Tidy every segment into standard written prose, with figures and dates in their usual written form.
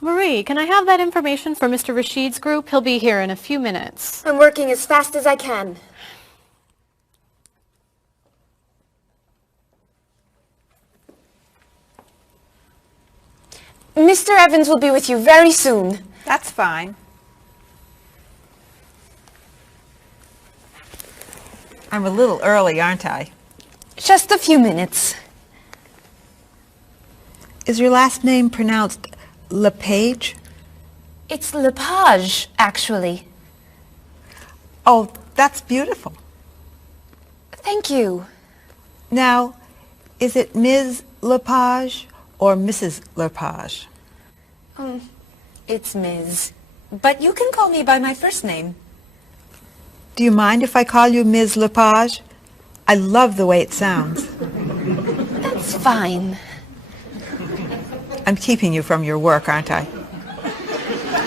Marie, can I have that information for Mr. Rashid's group? He'll be here in a few minutes. I'm working as fast as I can. Mr. Evans will be with you very soon. That's fine. I'm a little early, aren't I? Just a few minutes. Is your last name pronounced LePage? It's Lepage, actually. Oh, that's beautiful. Thank you. Now, is it Ms. Lepage or Mrs. Lepage? It's Ms. But you can call me by my first name. Do you mind if I call you Ms. Lepage? I love the way it sounds. That's fine. I'm keeping you from your work, aren't I?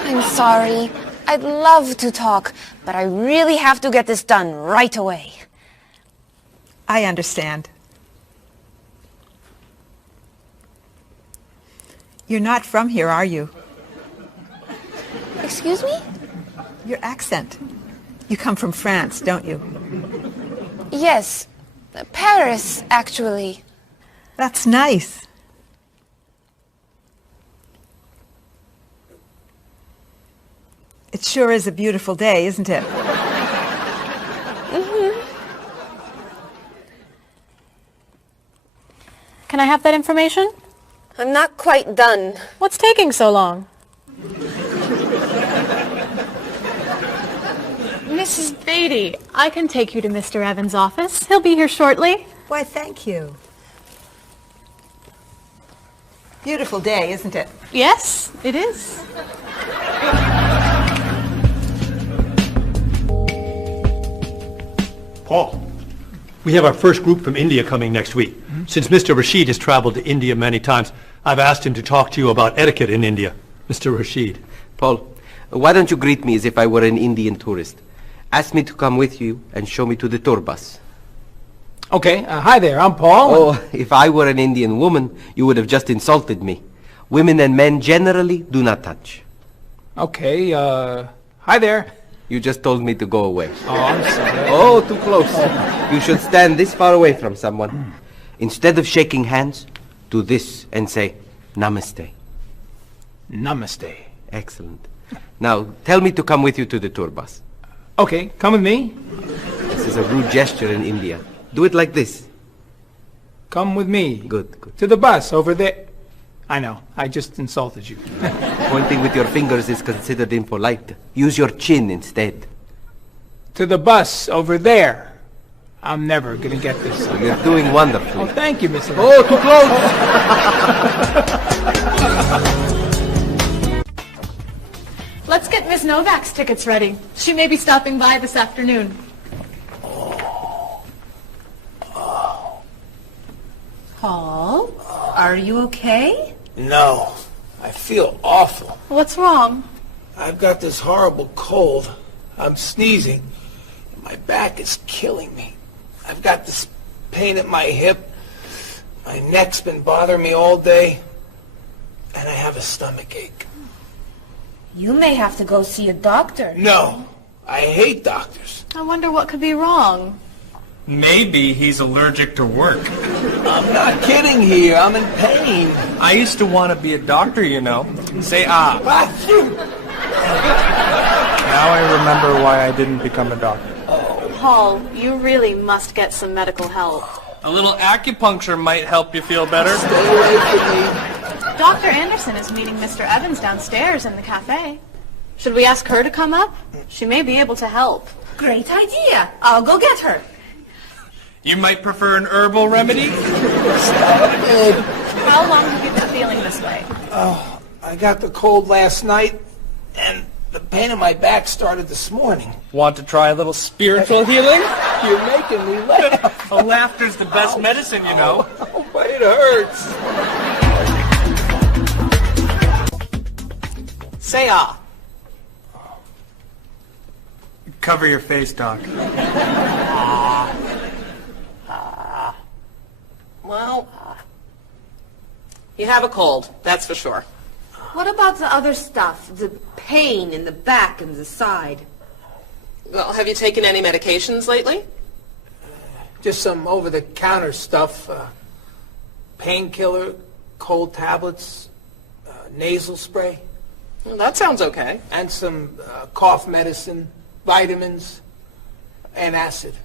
I'm sorry. I'd love to talk, but I really have to get this done right away. I understand. You're not from here, are you? Excuse me? Your accent. You come from France, don't you? Yes. Paris, actually. That's nice. It sure is a beautiful day, isn't it? Can I have that information? I'm not quite done. What's taking so long? Mrs. Beatty, I can take you to Mr. Evans' office. He'll be here shortly. Why, thank you. Beautiful day, isn't it? Yes, it is. Paul, we have our first group from India coming next week. Since Mr. Rashid has traveled to India many times, I've asked him to talk to you about etiquette in India. Mr. Rashid. Paul, why don't you greet me as if I were an Indian tourist? Ask me to come with you and show me to the tour bus. Okay, hi there, I'm Paul. Oh, if I were an Indian woman, you would have just insulted me. Women and men generally do not touch. Okay, hi there. You just told me to go away. Oh, I'm sorry. Oh, too close. You should stand this far away from someone. Instead of shaking hands, do this and say, Namaste. Namaste. Excellent. Now, tell me to come with you to the tour bus. Okay, come with me. This is a rude gesture in India. Do it like this. Come with me. Good, good. To the bus over there. I know, I just insulted you. Pointing with your fingers is considered impolite. Use your chin instead. To the bus over there. I'm never gonna get this. You're doing wonderfully. Oh, thank you, Mr. Oh, too close! Let's get Miss Novak's tickets ready. She may be stopping by this afternoon. Paul, are you okay? No, I feel awful. What's wrong? I've got this horrible cold. I'm sneezing. And my back is killing me. I've got this pain at my hip. My neck's been bothering me all day. And I have a stomach ache. You may have to go see a doctor. No, I hate doctors. I wonder what could be wrong. Maybe he's allergic to work. I'm not kidding here. I'm in pain. I used to want to be a doctor, you know. Say ah. Now I remember why I didn't become a doctor. Paul, you really must get some medical help. A little acupuncture might help you feel better. Stay away from me. Dr. Anderson is meeting Mr. Evans downstairs in the cafe. Should we ask her to come up? She may be able to help. Great idea. I'll go get her. You might prefer an herbal remedy? How long have you been feeling this way? Oh, I got the cold last night, and the pain in my back started this morning. Want to try a little spiritual healing? You're making me laugh. Oh, laughter's the best medicine, you know. Oh, but it hurts. Say ah. Cover your face, Doc. Well, You have a cold, that's for sure. What about the other stuff? The pain in the back and the side? Well, have you taken any medications lately? Just some over-the-counter stuff. Painkiller, cold tablets, nasal spray. Well, that sounds okay. And some cough medicine, vitamins, and acid.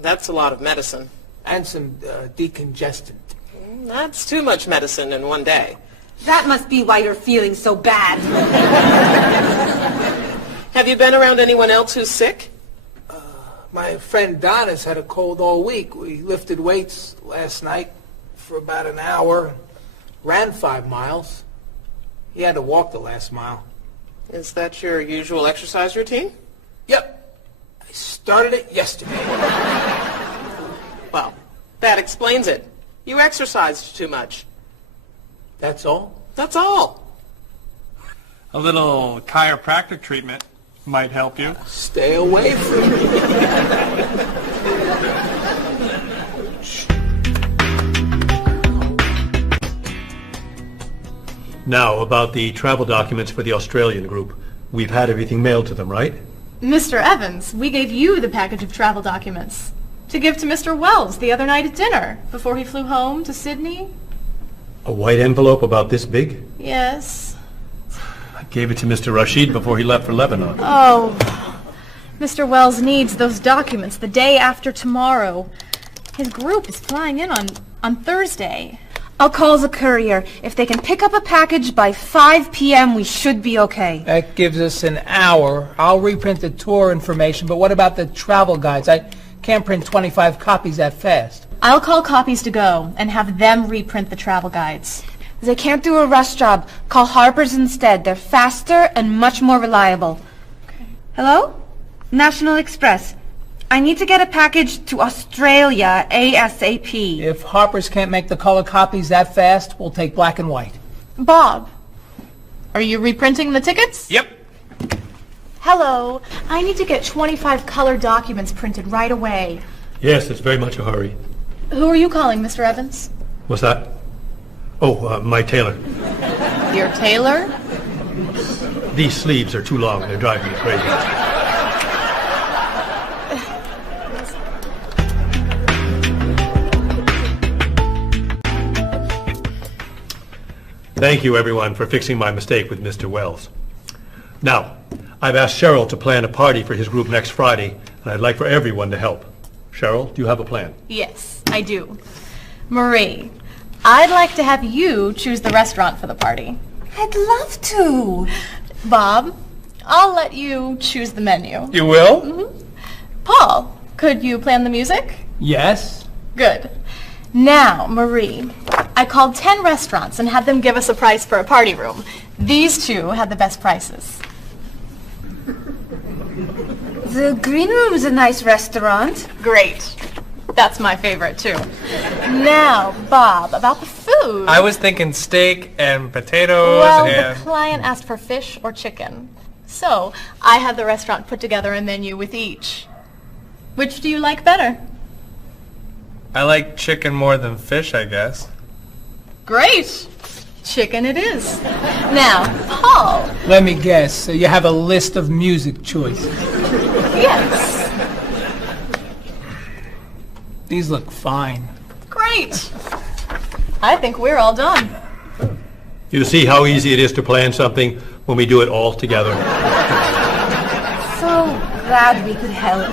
That's a lot of medicine. And some decongestant. That's too much medicine in one day. That must be why you're feeling so bad. Have you been around anyone else who's sick? My friend Don has had a cold all week. We lifted weights last night for about an hour, ran 5 miles. He had to walk the last mile. Is that your usual exercise routine? Yep. I started it yesterday. Well, that explains it. You exercised too much. That's all? That's all. A little chiropractic treatment might help you. Stay away from me. Now, about the travel documents for the Australian group. We've had everything mailed to them, right? Mr. Evans, we gave you the package of travel documents to give to Mr. Wells the other night at dinner before he flew home to Sydney. A white envelope about this big? Yes. I gave it to Mr. Rashid before he left for Lebanon. Oh, Mr. Wells needs those documents the day after tomorrow. His group is flying in on Thursday. I'll call the courier. If they can pick up a package by 5 p.m., we should be okay. That gives us an hour. I'll reprint the tour information, but what about the travel guides? I can't print 25 copies that fast. I'll call Copies to Go and have them reprint the travel guides. They can't do a rush job. Call Harper's instead. They're faster and much more reliable. Okay. Hello? National Express. I need to get a package to Australia ASAP. If Harper's can't make the color copies that fast, we'll take black and white. Bob, are you reprinting the tickets? Yep. Hello. I need to get 25 color documents printed right away. Yes, it's very much a hurry. Who are you calling, Mr. Evans? What's that? Oh, my tailor. Your tailor? These sleeves are too long. They're driving me crazy. Thank you, everyone, for fixing my mistake with Mr. Wells. Now, I've asked Cheryl to plan a party for his group next Friday, and I'd like for everyone to help. Cheryl, do you have a plan? Yes, I do. Marie, I'd like to have you choose the restaurant for the party. I'd love to. Bob, I'll let you choose the menu. You will? Mm-hmm. Paul, could you plan the music? Yes. Good. Now, Marie, I called 10 restaurants and had them give us a price for a party room. These two had the best prices. The Green Room's a nice restaurant. Great. That's my favorite, too. Now, Bob, about the food. I was thinking steak and potatoes Well, and... the client asked for fish or chicken. So, I had the restaurant put together a menu with each. Which do you like better? I like chicken more than fish, I guess. Great. Chicken it is. Now, Paul. Let me guess. You have a list of music choices. Yes. These look fine. Great. I think we're all done. You see how easy it is to plan something when we do it all together. So glad we could help.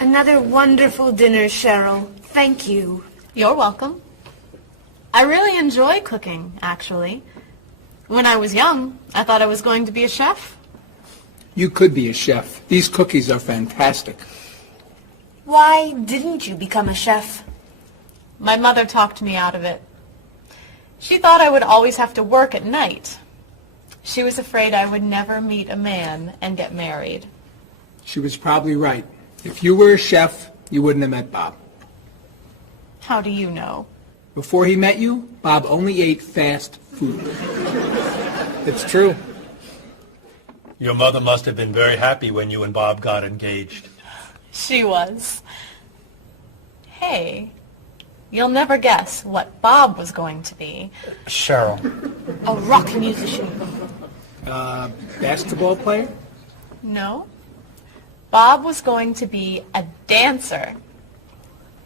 Another wonderful dinner, Cheryl. Thank you. You're welcome. I really enjoy cooking, actually. When I was young, I thought I was going to be a chef. You could be a chef. These cookies are fantastic. Why didn't you become a chef? My mother talked me out of it. She thought I would always have to work at night. She was afraid I would never meet a man and get married. She was probably right. If you were a chef, you wouldn't have met Bob. How do you know? Before he met you, Bob only ate fast food. It's true. Your mother must have been very happy when you and Bob got engaged. She was. Hey, you'll never guess what Bob was going to be. Cheryl. A rock musician. Basketball player? No. Bob was going to be a dancer.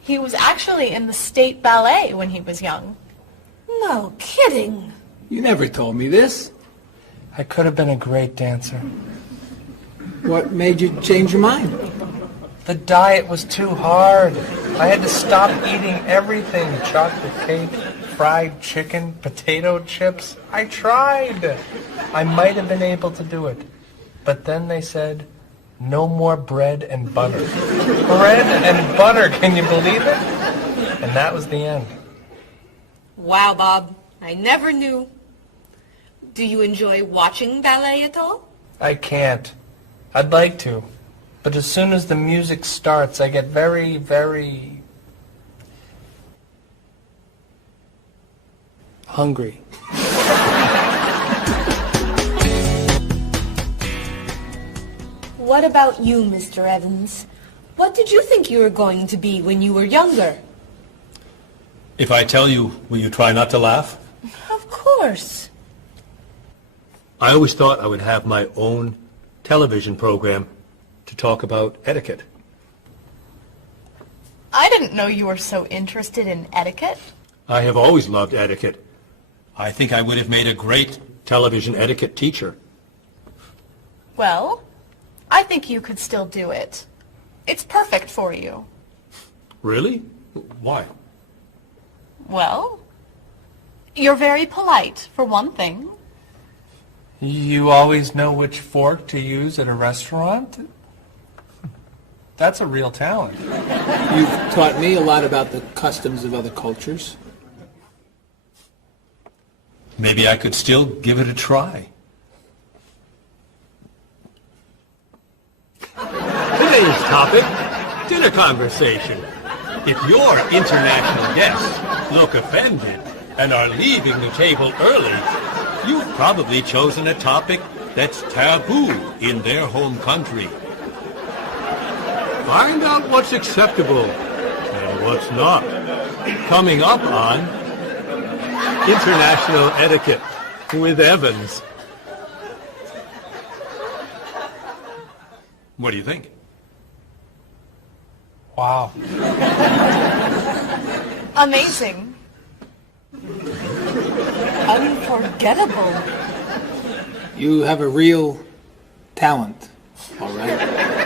He was actually in the state ballet when he was young. No kidding. You never told me this. I could have been a great dancer. What made you change your mind? The diet was too hard. I had to stop eating everything. Chocolate cake, fried chicken, potato chips. I tried. I might have been able to do it. But then they said, no more bread and butter. Bread and butter, can you believe it? And that was the end. Wow, Bob. I never knew. Do you enjoy watching ballet at all? I can't. I'd like to. But as soon as the music starts, I get very, very hungry. What about you, Mr. Evans? What did you think you were going to be when you were younger? If I tell you, will you try not to laugh? Of course. I always thought I would have my own television program to talk about etiquette. I didn't know you were so interested in etiquette. I have always loved etiquette. I think I would have made a great television etiquette teacher. Well, I think you could still do it. It's perfect for you. Really? Why? Well, you're very polite, for one thing. You always know which fork to use at a restaurant? That's a real talent. You've taught me a lot about the customs of other cultures. Maybe I could still give it a try. Today's topic, dinner conversation. If your international guests look offended and are leaving the table early, you've probably chosen a topic that's taboo in their home country. Find out what's acceptable and what's not. Coming up on International Etiquette with Evans. What do you think? Wow. Amazing. Unforgettable. You have a real talent, all right?